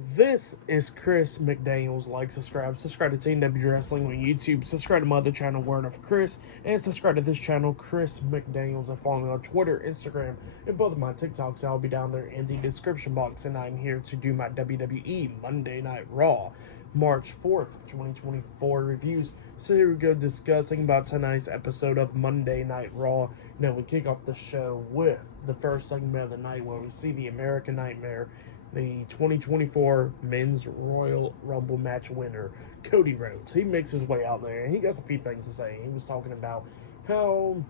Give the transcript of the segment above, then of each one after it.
This is Chris McDaniels. Like, subscribe to TNW Wrestling on YouTube, subscribe to my other channel, Word of Chris, and subscribe to this channel, Chris McDaniels, and follow me on Twitter, Instagram, and both of my TikToks. I'll be down there in the description box, and I'm here to do my WWE Monday Night Raw, March 4th, 2024 reviews. So here we go, discussing about tonight's episode of Monday Night Raw. Now we kick off the show with the first segment of the night where we see the American Nightmare, the 2024 Men's Royal Rumble match winner, Cody Rhodes. He makes his way out there, and he got a few things to say. He was talking about how,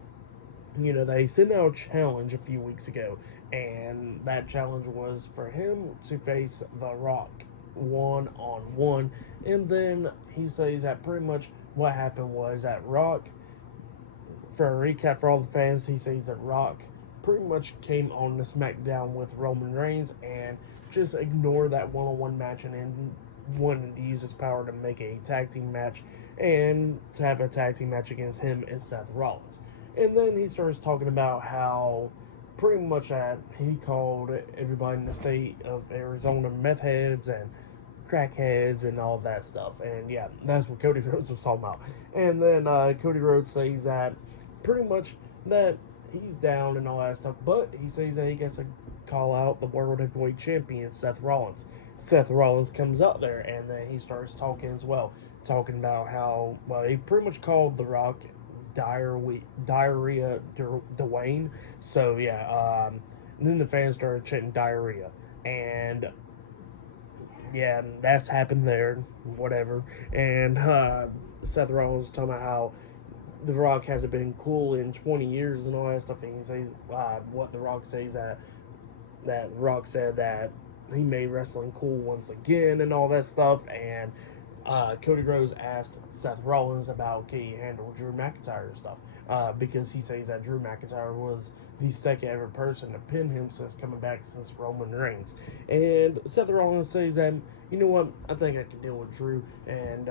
they sent out a challenge a few weeks ago, and that challenge was for him to face The Rock one-on-one, and then he says that pretty much what happened was that Rock, for a recap for all the fans, he says that Rock pretty much came on the SmackDown with Roman Reigns and just ignore that one-on-one match and then wanted to use his power to make a tag team match and to have a tag team match against him and Seth Rollins. And then he starts talking about how pretty much that he called everybody in the state of Arizona meth heads and crackheads and all that stuff. And yeah, that's what Cody Rhodes was talking about. And then Cody Rhodes says that pretty much that he's down and all that stuff, but he says that he gets to call out the World Heavyweight Champion, Seth Rollins. Seth Rollins comes up there, and then he starts talking as well, talking about how, well, he pretty much called The Rock diarrhea Dwayne. So yeah, then the fans started chanting diarrhea, and yeah, that's happened there, whatever. And Seth Rollins talking about how The Rock hasn't been cool in 20 years and all that stuff. And he says what The Rock says that Rock said that he made wrestling cool once again and all that stuff. And Cody Rhodes asked Seth Rollins about can he handle Drew McIntyre and stuff, because he says that Drew McIntyre was the second ever person to pin him since coming back since Roman Reigns. And Seth Rollins says that, you know what, I think I can deal with Drew. And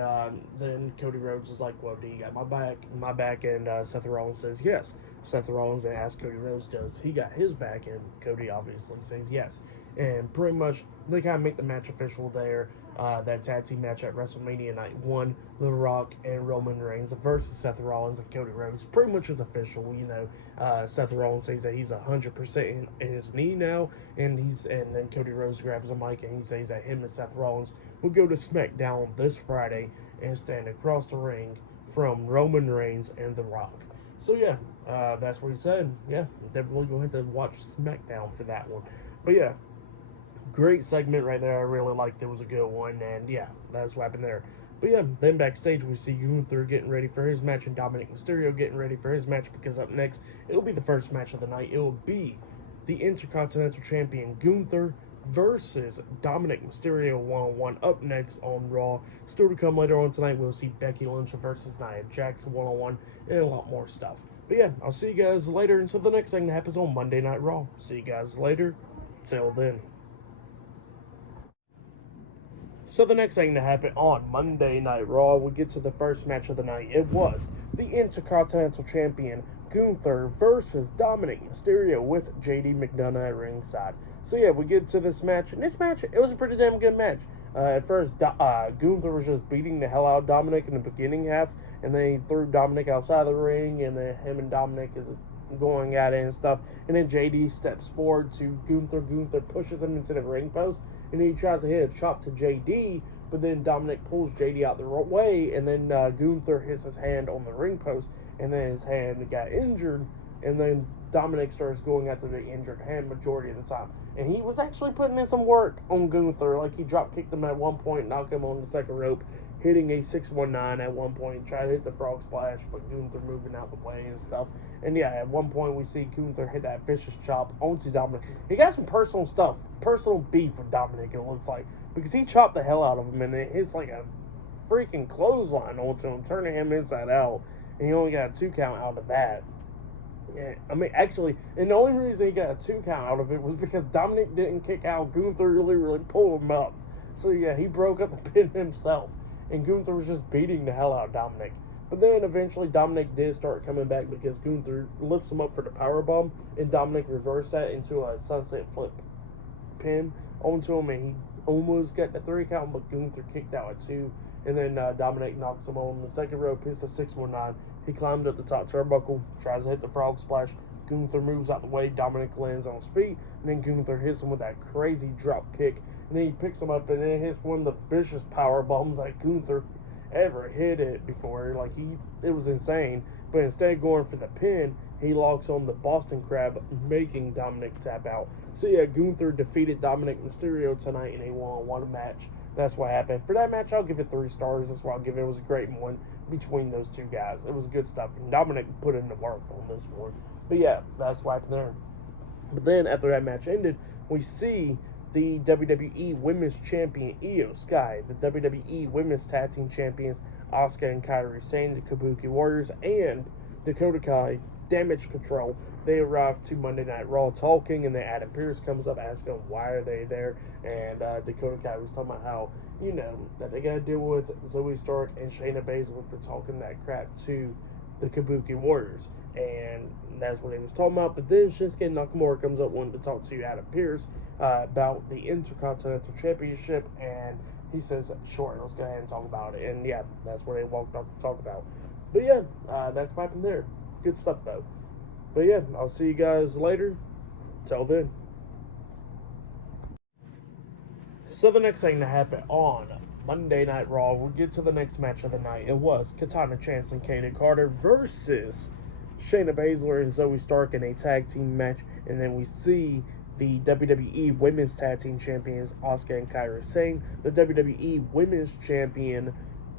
then Cody Rhodes is like, well, do you got my back? And Seth Rollins says yes. Seth Rollins asks Cody Rhodes, does he got his back? And Cody obviously says yes. And pretty much they kind of make the match official there. That tag team match at WrestleMania Night 1, The Rock and Roman Reigns versus Seth Rollins and Cody Rhodes, pretty much is official. Seth Rollins says that he's 100% in his knee now, and then Cody Rhodes grabs a mic and he says that him and Seth Rollins will go to SmackDown this Friday and stand across the ring from Roman Reigns and The Rock. So yeah, that's what he said. Yeah, definitely going to watch SmackDown for that one. But yeah, great segment right there. I really liked it. It was a good one. And yeah, that's what happened there. But yeah, then backstage we see Gunther getting ready for his match and Dominic Mysterio getting ready for his match, because up next, it'll be the first match of the night. It will be the Intercontinental Champion Gunther versus Dominic Mysterio one-on-one up next on Raw. Still to come later on tonight, we'll see Becky Lynch versus Nia Jax one-on-one and a lot more stuff. But yeah, I'll see you guys later until the next thing that happens on Monday Night Raw. See you guys later. Till then. So the next thing to happen on Monday Night Raw, we get to the first match of the night. It was the Intercontinental Champion Gunther versus Dominic Mysterio with JD McDonough at ringside. So yeah, we get to this match, and this match, it was a pretty damn good match. At first, Gunther was just beating the hell out of Dominic in the beginning half, and then he threw Dominic outside the ring, and then him and Dominic is going at it and stuff. And then JD steps forward to Gunther. Gunther pushes him into the ring post, and he tries to hit a chop to JD, but then Dominic pulls JD out the way, and then Gunther hits his hand on the ring post, and then his hand got injured, and then Dominic starts going after the injured hand majority of the time. And he was actually putting in some work on Gunther. Like, he drop kicked him at one point, knocked him on the second rope, hitting a 619 at one point, tried to hit the frog splash, but Gunther moving out the way and stuff. And yeah, at one point we see Gunther hit that vicious chop onto Dominic. He got some personal beef with Dominic, it looks like, because he chopped the hell out of him, and it hits like a freaking clothesline onto him, turning him inside out, and he only got a 2 count out of that. Yeah, I mean, actually, and the only reason he got a 2 count out of it was because Dominic didn't kick out. Gunther really pulled him up. So yeah, he broke up the pin himself, and Gunther was just beating the hell out of Dominic. But then eventually Dominic did start coming back because Gunther lifts him up for the powerbomb, and Dominic reversed that into a sunset flip pin onto him, and he almost got the 3 count, but Gunther kicked out at 2. And then Dominic knocks him on the second rope, hits the 619. He climbed up the top turnbuckle, tries to hit the frog splash. Gunther moves out the way. Dominic lands on his feet, and then Gunther hits him with that crazy drop kick. And then he picks him up and then hits one of the vicious power bombs like Gunther ever hit it before. Like it was insane. But instead of going for the pin, he locks on the Boston Crab, making Dominic tap out. So yeah, Gunther defeated Dominic Mysterio tonight in a one-on-one match. That's what happened. For that match, I'll give it 3 stars. That's what I'll give it. It was a great one between those two guys. It was good stuff. And Dominic put in the work on this one. But yeah, that's what happened there. But then after that match ended, we see the WWE Women's Champion Io Sky, the WWE Women's Tag Team Champions Asuka and Kairi Sane, the Kabuki Warriors, and Dakota Kai, Damage Control. They arrived to Monday Night Raw talking, and then Adam Pearce comes up asking why are they there, and Dakota Kai was talking about how, that they got to deal with Zoe Stark and Shayna Baszler for talking that crap to the Kabuki Warriors, and that's what he was talking about. But then Shinsuke Nakamura comes up wanting to talk to Adam Pearce about the Intercontinental Championship, and he says, sure, let's go ahead and talk about it. And yeah, that's what they walked up to talk about. But yeah, that's what happened there. Good stuff though. But yeah, I'll see you guys later. Till then. So the next thing that happened on Monday Night Raw, we'll get to the next match of the night. It was Katana Chance and Kaden Carter versus Shayna Baszler and Zoe Stark in a tag team match. And then we see the WWE Women's Tag Team Champions Asuka and Kairi Sane, the WWE Women's Champion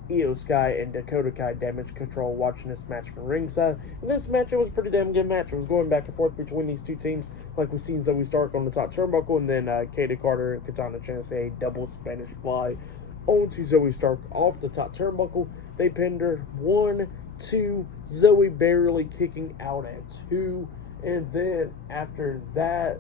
Io Sky and Dakota Kai Damage Control watching this match from ringside. And this match, it was a pretty damn good match. It was going back and forth between these two teams. Like we've seen Zoe Stark on the top turnbuckle, and then Kaden Carter and Katana Chance a double Spanish fly onto Zoe Stark off the top turnbuckle. They pinned her 1, 2, Zoe barely kicking out at 2. And then after that,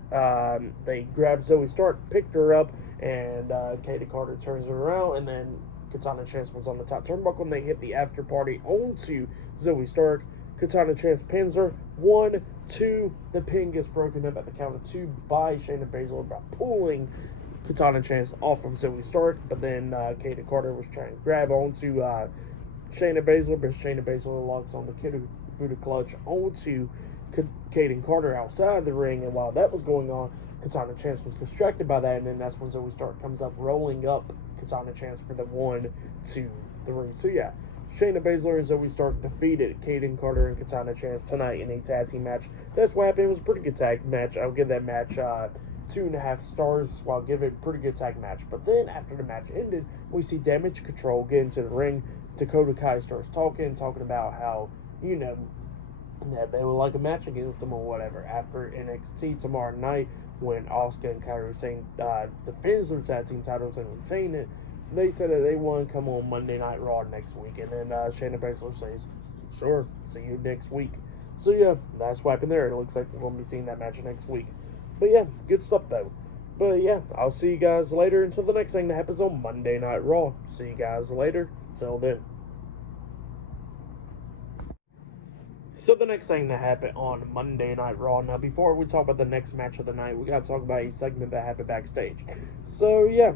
they grabbed Zoe Stark, picked her up, and Kaden Carter turns her around, and then Katana Chance was on the top turnbuckle, and they hit the after party onto Zoe Stark. Katana Chance pins her. 1, 2. The pin gets broken up at the count of 2 by Shayna Baszler by pulling Katana Chance off of Zoe Stark. But then Kaden Carter was trying to grab onto Shayna Baszler, but Shayna Baszler locks on the Buddha clutch onto Kaden Carter outside the ring. And while that was going on, Katana Chance was distracted by that, and then that's when Zoe Stark comes up, rolling up Katana Chance for the 1, 2, 3. So yeah, Shayna Baszler and Zoe Stark defeated Kaden Carter and Katana Chance tonight in a tag team match. That's what happened. It was a pretty good tag match. I'll give that match 2.5 stars. While I'll give it a pretty good tag match. But then after the match ended, we see Damage Control get into the ring. Dakota Kai starts talking about how, that they would like a match against them or whatever after NXT tomorrow night when Asuka and Kairi Sane defends their tag team titles and retain it. They said that they want to come on Monday Night Raw next week, and then Shayna Baszler says, sure, see you next week. So yeah, that's what happened there. It looks like we're going to be seeing that match next week. But yeah, good stuff though. But yeah, I'll see you guys later until the next thing that happens on Monday Night Raw. See you guys later. Till then. So the next thing that happened on Monday Night Raw. Now, before we talk about the next match of the night, we got to talk about a segment that happened backstage. So yeah,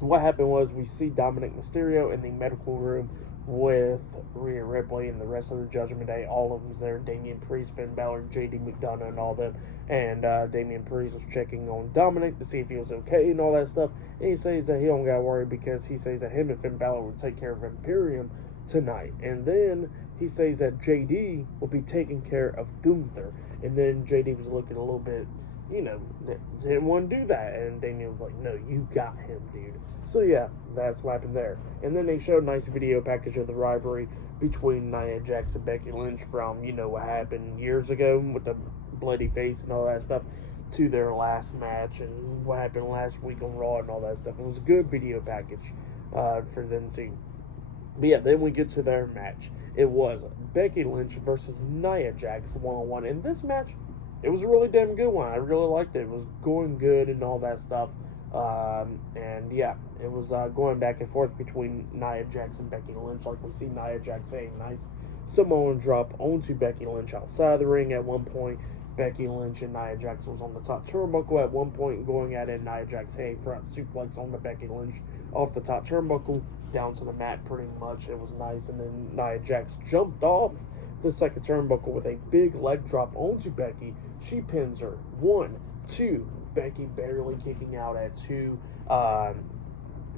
what happened was we see Dominic Mysterio in the medical room with Rhea Ripley and the rest of the Judgment Day. All of them's there. Damian Priest, Finn Balor, JD McDonough, and all them. And Damian Priest was checking on Dominic to see if he was okay and all that stuff. And he says that he don't got to worry because he says that him and Finn Balor will take care of Imperium tonight. And then he says that JD will be taking care of Gunther. And then JD was looking a little bit, didn't want to do that. And Daniel was like, no, you got him, dude. So yeah, that's what happened there. And then they showed a nice video package of the rivalry between Nia Jax and Becky Lynch from, what happened years ago with the bloody face and all that stuff to their last match and what happened last week on Raw and all that stuff. It was a good video package for them too. But yeah, then we get to their match. It was Becky Lynch versus Nia Jax 1-on-1. And this match, it was a really damn good one. I really liked it. It was going good and all that stuff. And yeah, it was going back and forth between Nia Jax and Becky Lynch. Like we see Nia Jax a nice Samoan drop onto Becky Lynch outside the ring at one point. Becky Lynch and Nia Jax was on the top turnbuckle at one point, going at it. Nia Jax had a front suplex on the Becky Lynch off the top turnbuckle down to the mat pretty much. It was nice, and then Nia Jax jumped off the second turnbuckle with a big leg drop onto Becky. She pins her. 1, 2. Becky barely kicking out at 2.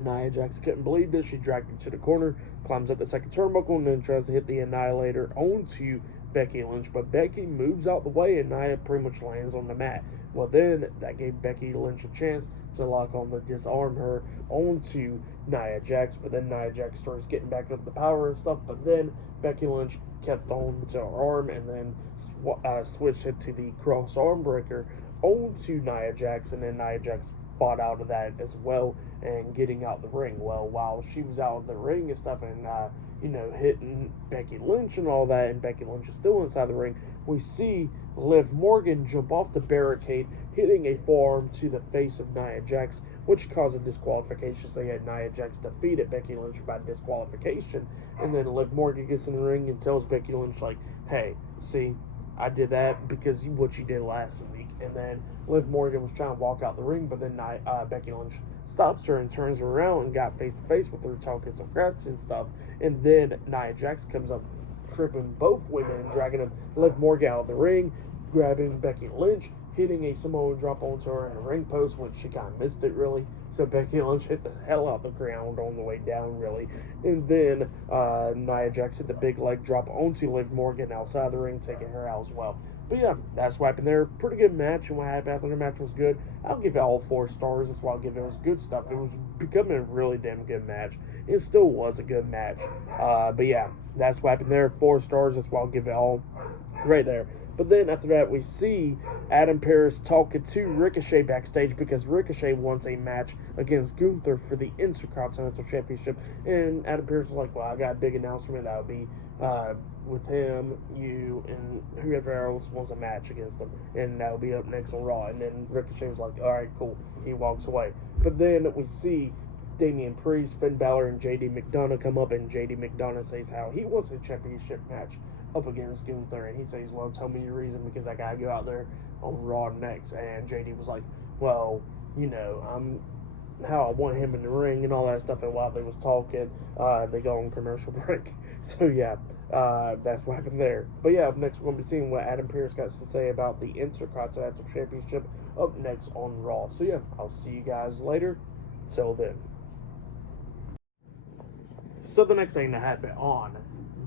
Nia Jax couldn't believe this. She dragged her to the corner, climbs up the second turnbuckle, and then tries to hit the Annihilator onto Becky Lynch. But Becky moves out the way, and Nia pretty much lands on the mat. Well, then that gave Becky Lynch a chance to lock on the disarm her onto Nia Jax. But then Nia Jax starts getting back up the power and stuff. But then Becky Lynch kept on to her arm and then switched it to the cross arm breaker onto Nia Jax, and then Nia Jax fought out of that as well and getting out the ring. Well, while she was out of the ring and stuff and hitting Becky Lynch and all that, and Becky Lynch is still inside the ring, we see Liv Morgan jump off the barricade, hitting a forearm to the face of Nia Jax, which caused a disqualification. So yeah, Nia Jax defeated Becky Lynch by disqualification, and then Liv Morgan gets in the ring and tells Becky Lynch, like, hey, see, I did that because what you did last week. And then Liv Morgan was trying to walk out the ring, but then Becky Lynch stops her and turns her around and got face to face with her, talking some crap and stuff. And then Nia Jax comes up, tripping both women and dragging Liv Morgan out of the ring, grabbing Becky Lynch, hitting a Samoan drop onto her in the ring post, which she kind of missed it, really. So Becky Lynch hit the hell out the ground on the way down, really. And then Nia Jax hit the big leg drop onto Liv Morgan outside the ring, taking her out as well. But yeah, that's what happened there. Pretty good match, and what happened after the match was good. I'll give it all 4 stars. That's why I'll give it. It was good stuff. It was becoming a really damn good match. It still was a good match. But yeah, that's what happened there. 4 stars. That's why I'll give it all right there. But then after that, we see Adam Pearce talking to Ricochet backstage because Ricochet wants a match against Gunther for the Intercontinental Championship. And Adam Pearce is like, well, I got a big announcement. That would be with him, you, and whoever else wants a match against him. And that'll be up next on Raw. And then Ricochet was like, all right, cool. He walks away. But then we see Damian Priest, Finn Balor, and JD McDonough come up, and JD McDonough says how he wants a championship match up against Gunther, and he says, well, tell me your reason, because I gotta go out there on Raw next. And JD was like, well, I'm how I want him in the ring and all that stuff. And while they was talking, they go on commercial break. So yeah, that's what happened there. But yeah, up next we're going to be seeing what Adam Pearce got to say about the Intercontinental Championship up next on Raw. So yeah, I'll see you guys later. Till then. So the next thing that happened on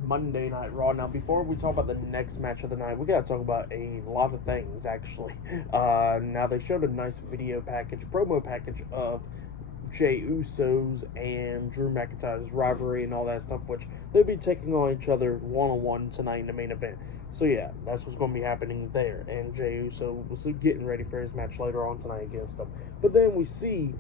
Monday Night Raw. Now, before we talk about the next match of the night, we got to talk about a lot of things, actually. Now, they showed a nice video package, promo package of Jey Uso's and Drew McIntyre's rivalry and all that stuff, which they'll be taking on each other one-on-one tonight in the main event. So yeah, that's what's going to be happening there. And Jey Uso was getting ready for his match later on tonight against them. But then we see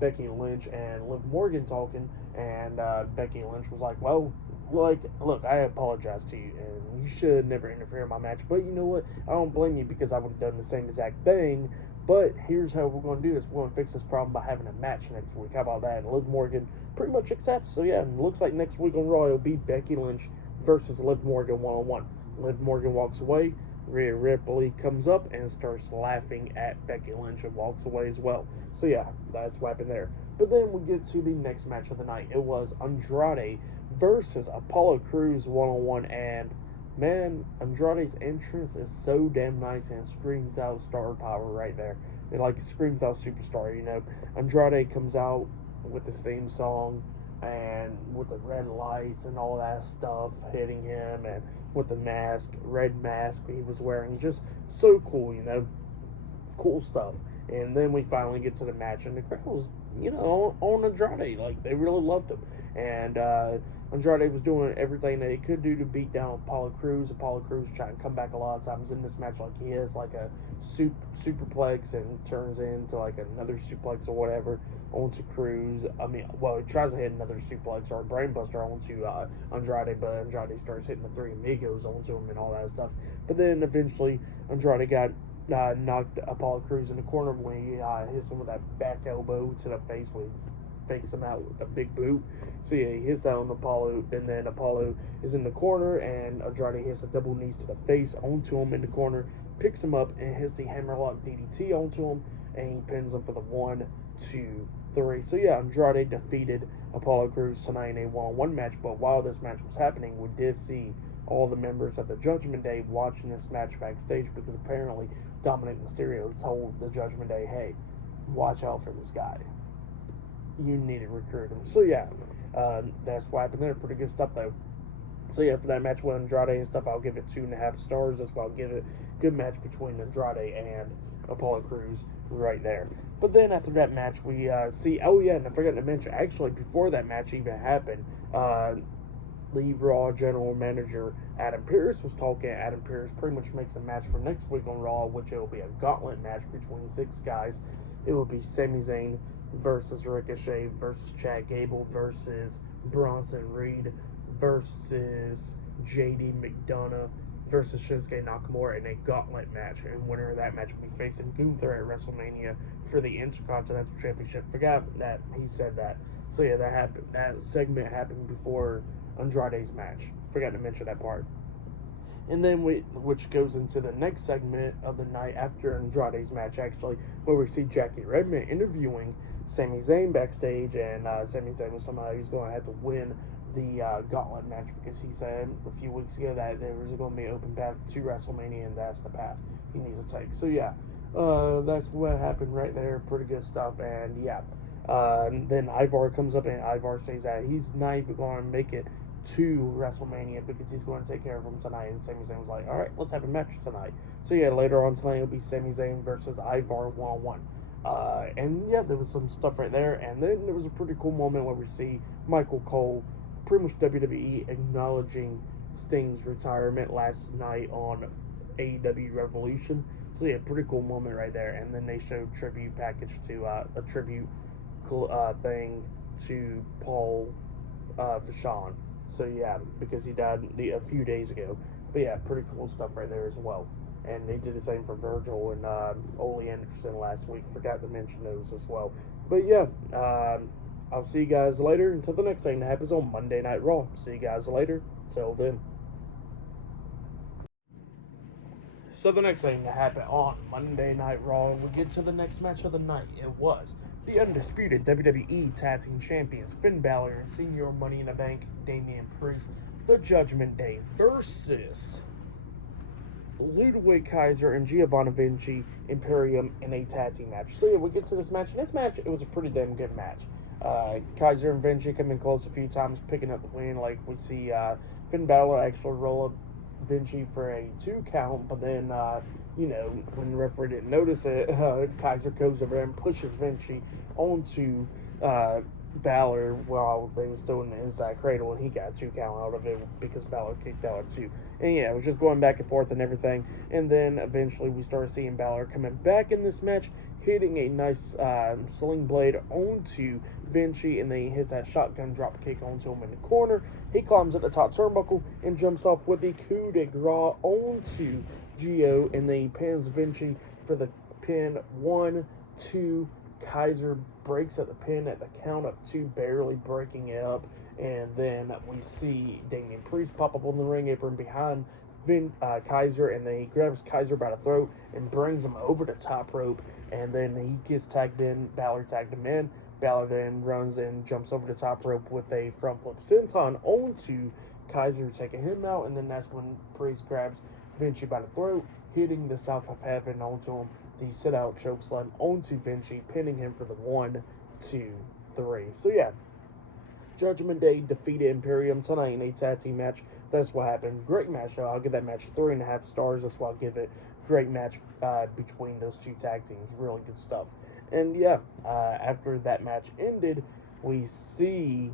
Becky Lynch and Liv Morgan talking, and Becky Lynch was like, well, look, I apologize to you, and you should never interfere in my match, but you know what? I don't blame you, because I would have done the same exact thing, but here's how we're going to do this. We're going to fix this problem by having a match next week. How about that? And Liv Morgan pretty much accepts. So yeah, it looks like next week on Raw, it'll be Becky Lynch versus Liv Morgan one-on-one. Liv Morgan walks away. Rhea Ripley comes up and starts laughing at Becky Lynch and walks away as well. So yeah, that's what happened there. But then we get to the next match of the night. It was Andrade versus Apollo Crews one-on-one, and man, Andrade's entrance is so damn nice and screams out star power right there. It screams out superstar, Andrade comes out with his theme song and with the red lights and all that stuff hitting him, and with the mask, red mask he was wearing, just so cool, cool stuff. And then we finally get to the match, and the crowd was, on Andrade. They really loved him. And Andrade was doing everything that he could do to beat down Apollo Crews. Apollo Crews trying to come back a lot of times in this match. He has a superplex and turns into another suplex or whatever onto Crews. He tries to hit another suplex or a brainbuster onto Andrade, but Andrade starts hitting the Three Amigos onto him and all that stuff. But then eventually Andrade got knocked Apollo Crews in the corner when he hits him with that back elbow to the face when he fakes him out with a big boot. So yeah, he hits that on Apollo, and then Apollo is in the corner, and Andrade hits a double knees to the face onto him in the corner. picks him up and hits the hammerlock DDT onto him, and he pins him for the 1, 2, 3. So yeah, Andrade defeated Apollo Crews tonight in a one-on-one match. But while this match was happening, we did see all the members of the Judgment Day watching this match backstage, because apparently Dominic Mysterio told the Judgment Day, hey, watch out for this guy. You need to recruit him. So yeah, that's what happened there. Pretty good stuff though. So yeah, for that match with Andrade and stuff, I'll give it 2.5 stars. That's why I'll give it. Good match between Andrade and Apollo Crews right there. But then after that match, we see, oh yeah, and I forgot to mention, actually before that match even happened, the Raw General Manager Adam Pearce was talking. Adam Pearce pretty much makes a match for next week on Raw, which it will be a gauntlet match between 6 guys. It will be Sami Zayn versus Ricochet versus Chad Gable versus Bronson Reed versus JD McDonough versus Shinsuke Nakamura in a gauntlet match. And winner of that match will be facing Gunther at WrestleMania for the Intercontinental Championship. Forgot that he said that. So yeah, that happened. That segment happened before Andrade's match. Forgot to mention that part. And then which goes into the next segment of the night after Andrade's match, actually, where we see Jackie Redmond interviewing Sami Zayn backstage, and Sami Zayn was talking about he's going to have to win the gauntlet match, because he said a few weeks ago that there was going to be an open path to WrestleMania, and that's the path he needs to take. So yeah, that's what happened right there. Pretty good stuff. And yeah, then Ivar comes up, and Ivar says that he's not even going to make it to WrestleMania because he's going to take care of him tonight. And Sami Zayn was like, all right, let's have a match tonight. So yeah, later on tonight it'll be Sami Zayn versus Ivar one-on-one. And yeah, there was some stuff right there. And then there was a pretty cool moment where we see Michael Cole, pretty much WWE, acknowledging Sting's retirement last night on AEW Revolution. So yeah, pretty cool moment right there. And then they showed tribute package to a tribute thing to Paul Vachon. So yeah, because he died a few days ago. But yeah, pretty cool stuff right there as well. And they did the same for Virgil and Ole Anderson last week. Forgot to mention those as well. But yeah, I'll see you guys later until the next thing that happens on Monday Night Raw. See you guys later. Till then. So the next thing that happened on Monday Night Raw, we get to the next match of the night. It was the undisputed WWE Tag Team Champions Finn Balor and Senior Money in the Bank Damian Priest, the Judgment Day, versus Ludwig Kaiser and Giovanni Vinci Imperium in a tag team match. So yeah, we get to this match. And this match, it was a pretty damn good match. Kaiser and Vinci come in close a few times, picking up the win. Like we see Finn Balor actually roll up Vinci for a 2 count, but then when the referee didn't notice it, Kaiser goes over there and pushes Vinci onto Balor while they were still in the inside cradle, and he got a 2 count out of it because Balor kicked out at 2. And yeah, it was just going back and forth and everything. And then eventually we started seeing Balor coming back in this match, hitting a nice sling blade onto Vinci, and then he hits that shotgun drop kick onto him in the corner. He climbs at the top turnbuckle and jumps off with the coup de grace onto Gio, and then he pins Vinci for the pin. 1, 2. Kaiser breaks at the pin at the count of 2, barely breaking it up. And then we see Damian Priest pop up on the ring apron behind Kaiser, and then he grabs Kaiser by the throat and brings him over the top rope. And then he gets tagged in. Balor tagged him in. Balor then runs and jumps over the top rope with a front flip senton onto Kaiser, taking him out. And then that's when Priest grabs Vinci by the throat, hitting the South of Heaven onto him. The sit-out chokeslam onto Vinci, pinning him for the 1, 2, 3. So yeah, Judgment Day defeated Imperium tonight in a tag team match. That's what happened. Great match, though. I'll give that match 3.5 stars. That's why I'll give it. Great match between those 2 tag teams. Really good stuff. And yeah, after that match ended, we see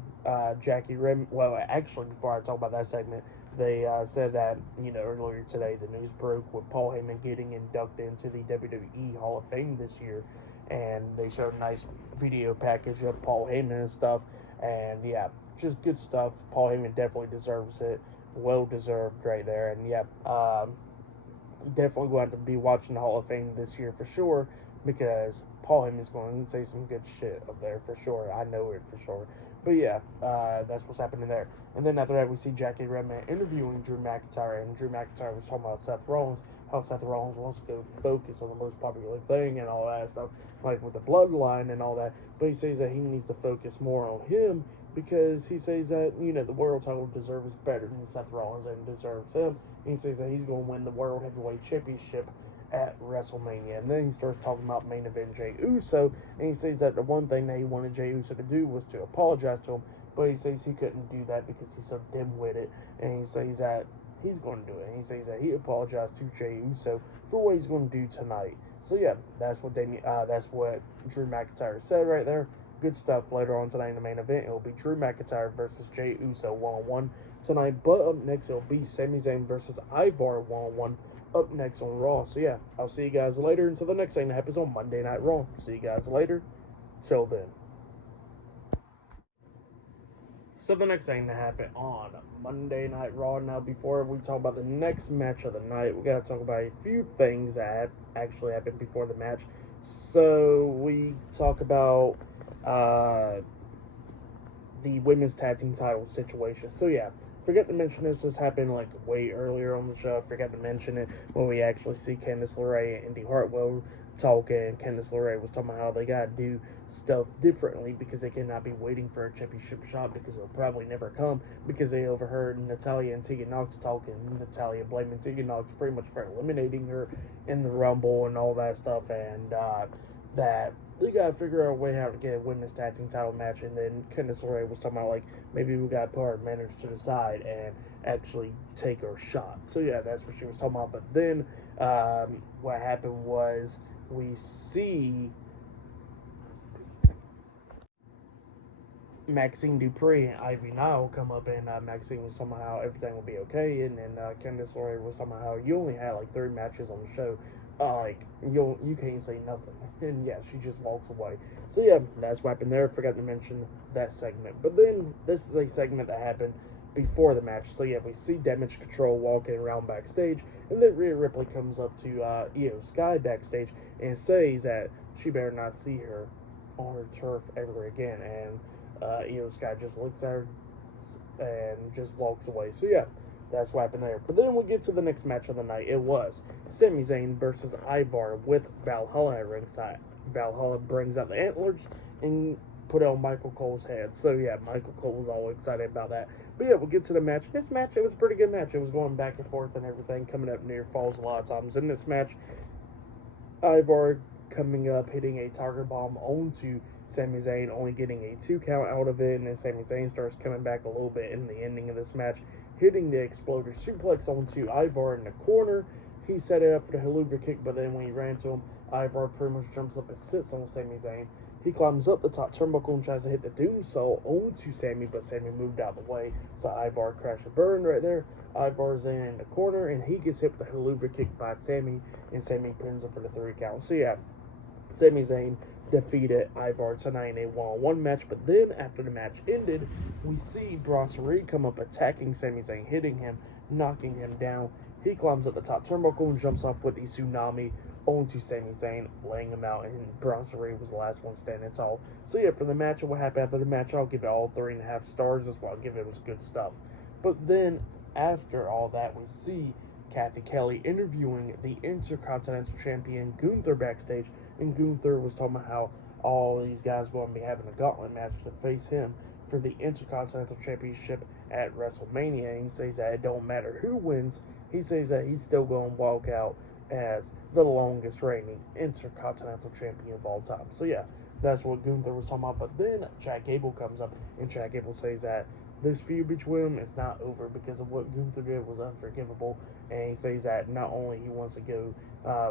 Jackie Redmond. Well, actually, before I talk about that segment, they said that, earlier today, the news broke with Paul Heyman getting inducted into the WWE Hall of Fame this year. And they showed a nice video package of Paul Heyman and stuff. And yeah, just good stuff. Paul Heyman definitely deserves it. Well deserved right there. And yeah, definitely going to be watching the Hall of Fame this year for sure, because Paul Heyman's going to say some good shit up there for sure. I know it for sure. But yeah, that's what's happening there. And then after that, we see Jackie Redman interviewing Drew McIntyre, and Drew McIntyre was talking about Seth Rollins, how Seth Rollins wants to go focus on the most popular thing and all that stuff, like with the Bloodline and all that. But he says that he needs to focus more on him because he says that, the world title deserves better than Seth Rollins and deserves him. And he says that he's going to win the World Heavyweight Championship at WrestleMania. And then he starts talking about main event Jey Uso, and he says that the one thing that he wanted Jey Uso to do was to apologize to him, but he says he couldn't do that because he's so dim-witted, and he says that he's going to do it. And he says that he apologized to Jey Uso for what he's going to do tonight. So yeah, that's what Drew McIntyre said right there. Good stuff. Later on tonight in the main event, it will be Drew McIntyre versus Jey Uso 1-on-1 tonight. But up next, it will be Sami Zayn versus Ivar 1-on-1 up next on Raw. So yeah, I'll see you guys later until the next thing that happens on Monday Night Raw. See you guys later. Till then. So the next thing that happened on Monday Night Raw. Now, before we talk about the next match of the night, we got to talk about a few things that actually happened before the match. So we talk about the women's tag team title situation. So yeah, forget to mention this happened like way earlier on the show. I forgot to mention it when we actually see Candice LeRae and Indy Hartwell talking. Candice LeRae was talking about how they gotta do stuff differently because they cannot be waiting for a championship shot because it'll probably never come, because they overheard Natalya and Tegan Nox talking. Natalya blaming Tegan Nox pretty much for eliminating her in the Rumble and all that stuff, and that they gotta figure out a way how to get a women's tag team title match. And then Candice LeRae was talking about like maybe we gotta put our managers to the side and actually take our shot. So yeah, that's what she was talking about. But then what happened was we see Maxine Dupree and Ivy Nile come up, and Maxine was talking about how everything will be okay, and then Candice LeRae was talking about how you only had like 3 matches on the show, like you can't say nothing, and yeah, she just walks away. So yeah, that's what happened there. Forgot to mention that segment. But then this is a segment that happened before the match. So yeah, we see Damage Control walking around backstage, and then Rhea Ripley comes up to Io Sky backstage and says that she better not see her on her turf ever again, and Io Sky just looks at her and just walks away. So yeah, that's what happened there. But then we get to the next match of the night. It was Sami Zayn versus Ivar with Valhalla at ringside. Valhalla brings out the antlers and put it on Michael Cole's head. So yeah, Michael Cole was all excited about that. But yeah, we'll get to the match. This match, it was a pretty good match. It was going back and forth and everything, coming up near falls a lot of times. In this match, Ivar coming up, hitting a Tiger Bomb onto Sami Zayn, only getting a 2 count out of it, and then Sami Zayn starts coming back a little bit in the ending of this match, hitting the Exploder Suplex onto Ivar in the corner. He set it up for the Helluva Kick, but then when he ran to him, Ivar pretty much jumps up and sits on Sami Zayn. He climbs up the top turnbuckle and tries to hit the Doomsault onto Sami, but Sami moved out of the way, so Ivar crashed and burned right there. Ivar's in the corner, and he gets hit with the Helluva Kick by Sami, and Sami pins him for the 3 count. So yeah, Sami Zayn defeated Ivar tonight in a one-on-one match. But then after the match ended, we see Bronson Reed come up attacking Sami Zayn, hitting him, knocking him down. He climbs up the top turnbuckle and jumps off with the Tsunami onto Sami Zayn, laying him out, and Bronson Reed was the last one standing tall. So yeah, for the match and what happened after the match, I'll give it all 3.5 stars. That's what I'll give it. It was good stuff. But then after all that, we see Kathy Kelly interviewing the Intercontinental Champion Gunther backstage, and Gunther was talking about how all these guys will be having a gauntlet match to face him for the Intercontinental Championship at WrestleMania. And he says that it don't matter who wins. He says that he's still going to walk out as the longest reigning Intercontinental Champion of all time. So yeah, that's what Gunther was talking about. But then Chad Gable comes up, and Chad Gable says that this feud between them is not over because of what Gunther did was unforgivable. And he says that not only he wants to go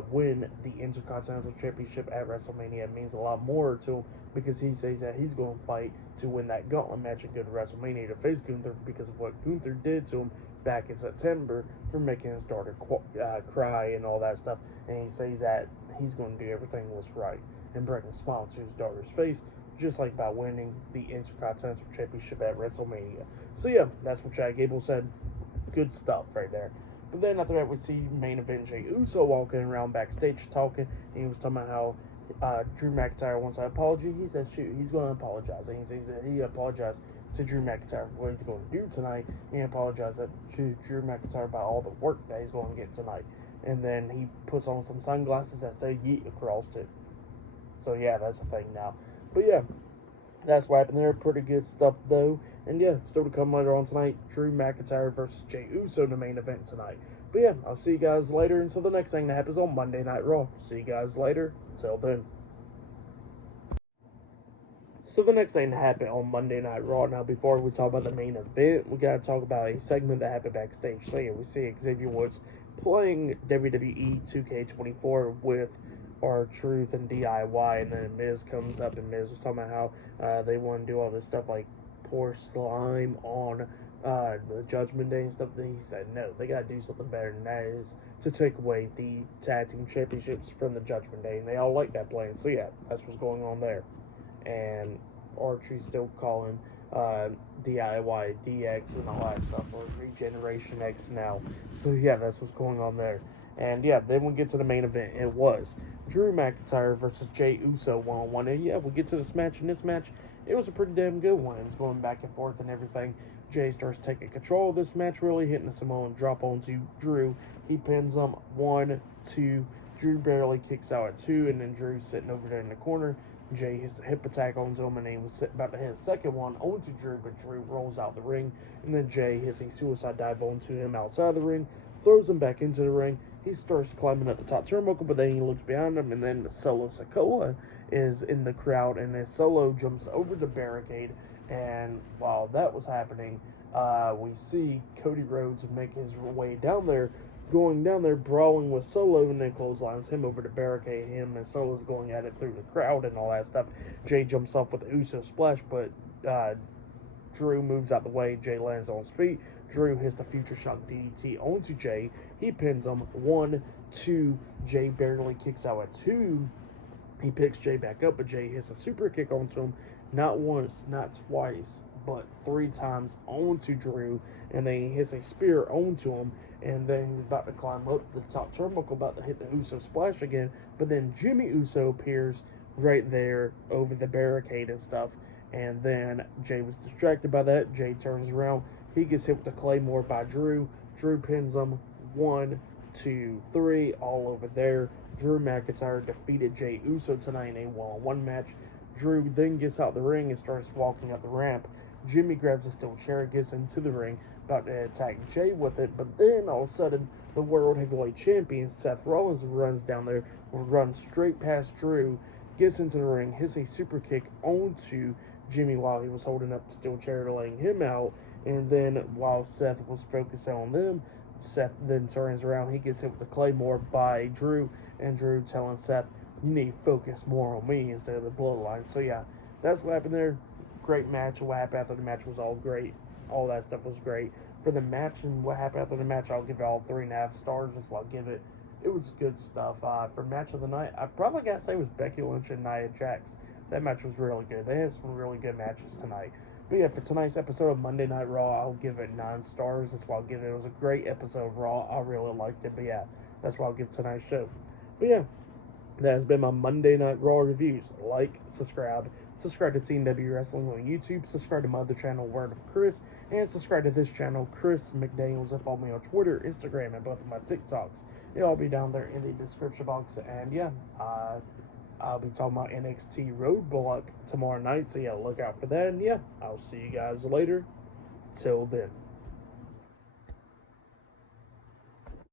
win the Intercontinental Championship at WrestleMania, it means a lot more to him because he says that he's going to fight to win that gauntlet match and go to WrestleMania to face Gunther because of what Gunther did to him back in September for making his daughter cry and all that stuff. And he says that he's going to do everything what's right and bring a smile to his daughter's face, just like by winning the Intercontinental Championship at WrestleMania. So yeah, that's what Chad Gable said. Good stuff right there. But then after that, we see main event Jey Uso walking around backstage talking, and he was talking about how Drew McIntyre wants an apology. He says, shoot, he's going to apologize. And he says that he apologized to Drew McIntyre for what he's going to do tonight. He apologized to Drew McIntyre about all the work that he's going to get tonight. And then he puts on some sunglasses that say yeet across it. So, yeah, that's a thing now. But, yeah, that's what happened there. Pretty good stuff, though. And, yeah, still to come later on tonight, Drew McIntyre versus Jey Uso in the main event tonight. But, yeah, I'll see you guys later until the next thing that happens on Monday Night Raw. See you guys later. Till then. So the next thing that happened on Monday Night Raw, now before we talk about the main event, we got to talk about a segment that happened backstage. So yeah, we see Xavier Woods playing WWE 2K24 with R-Truth and DIY, and then Miz comes up, and Miz was talking about how they want to do all this stuff like pour slime on the Judgment Day and stuff. Then he said no, they got to do something better than that, is to take away the tag team championships from the Judgment Day, and they all like that plan. So yeah, that's what's going on there. And Archie's still calling DIY DX and all that stuff, or Regeneration X now. So yeah, that's what's going on there. And yeah, then we get to the main event. It was Drew McIntyre versus Jey Uso 1-on-1. And yeah, we get to this match. And this match, it was a pretty damn good one. It was going back and forth and everything. Jey starts taking control of this match, really hitting the Samoan drop onto Drew. He pins him 1, 2. Drew barely kicks out at 2, and then Drew's sitting over there in the corner. Jey hits the hip attack onto him, and he was about to hit a second one onto Drew, but Drew rolls out the ring, and then Jey hits a suicide dive onto him outside the ring, throws him back into the ring. He starts climbing up the top turnbuckle, but then he looks behind him, and then Solo Sikoa is in the crowd, and then Solo jumps over the barricade, and while that was happening, we see Cody Rhodes make his way down there, going down there, brawling with Solo, and then clotheslines him over the barricade. Him and Solo's going at it through the crowd and all that stuff. Jey jumps off with the Uso splash, but Drew moves out the way. Jey lands on his feet. Drew hits the Future Shock DDT onto Jey. He pins him 1, 2. Jey barely kicks out at 2. He picks Jey back up, but Jey hits a super kick onto him, not once, not twice, but 3 times onto Drew, and then he hits a spear onto him, and then he's about to climb up the top turnbuckle, about to hit the Uso splash again, but then Jimmy Uso appears right there over the barricade and stuff, and then Jey was distracted by that. Jey turns around, he gets hit with the Claymore by Drew. Drew pins him 1, 2, 3, all over there. Drew McIntyre defeated Jey Uso tonight in a one-on-one match. Drew then gets out the ring and starts walking up the ramp. Jimmy grabs a steel chair, gets into the ring, about to attack Jey with it, but then all of a sudden, the World Heavyweight Champion, Seth Rollins, runs down there, runs straight past Drew, gets into the ring, hits a super kick onto Jimmy while he was holding up the steel chair, laying him out, and then while Seth was focused on them, Seth then turns around, he gets hit with the Claymore by Drew, and Drew telling Seth, you need to focus more on me instead of the Bloodline. So yeah, that's what happened there. Great match. What happened after the match was all great. All that stuff was great. For the match and what happened after the match, I'll give it all 3.5 stars. That's what I'll give it. It was good stuff. For match of the night, I probably got to say it was Becky Lynch and Nia Jax. That match was really good. They had some really good matches tonight. But yeah, for tonight's episode of Monday Night Raw, I'll give it 9 stars. That's what I'll give it. It was a great episode of Raw. I really liked it. But yeah, that's what I'll give tonight's show. But yeah, that has been my Monday Night Raw reviews. Like, subscribe to Team W Wrestling on YouTube, subscribe to my other channel, Word of Chris, and subscribe to this channel, Chris McDaniels, and follow me on Twitter, Instagram, and both of my TikToks. It'll all be down there in the description box. And yeah, I'll be talking about NXT Roadblock tomorrow night, so yeah, look out for that. And yeah, I'll see you guys later. Till then.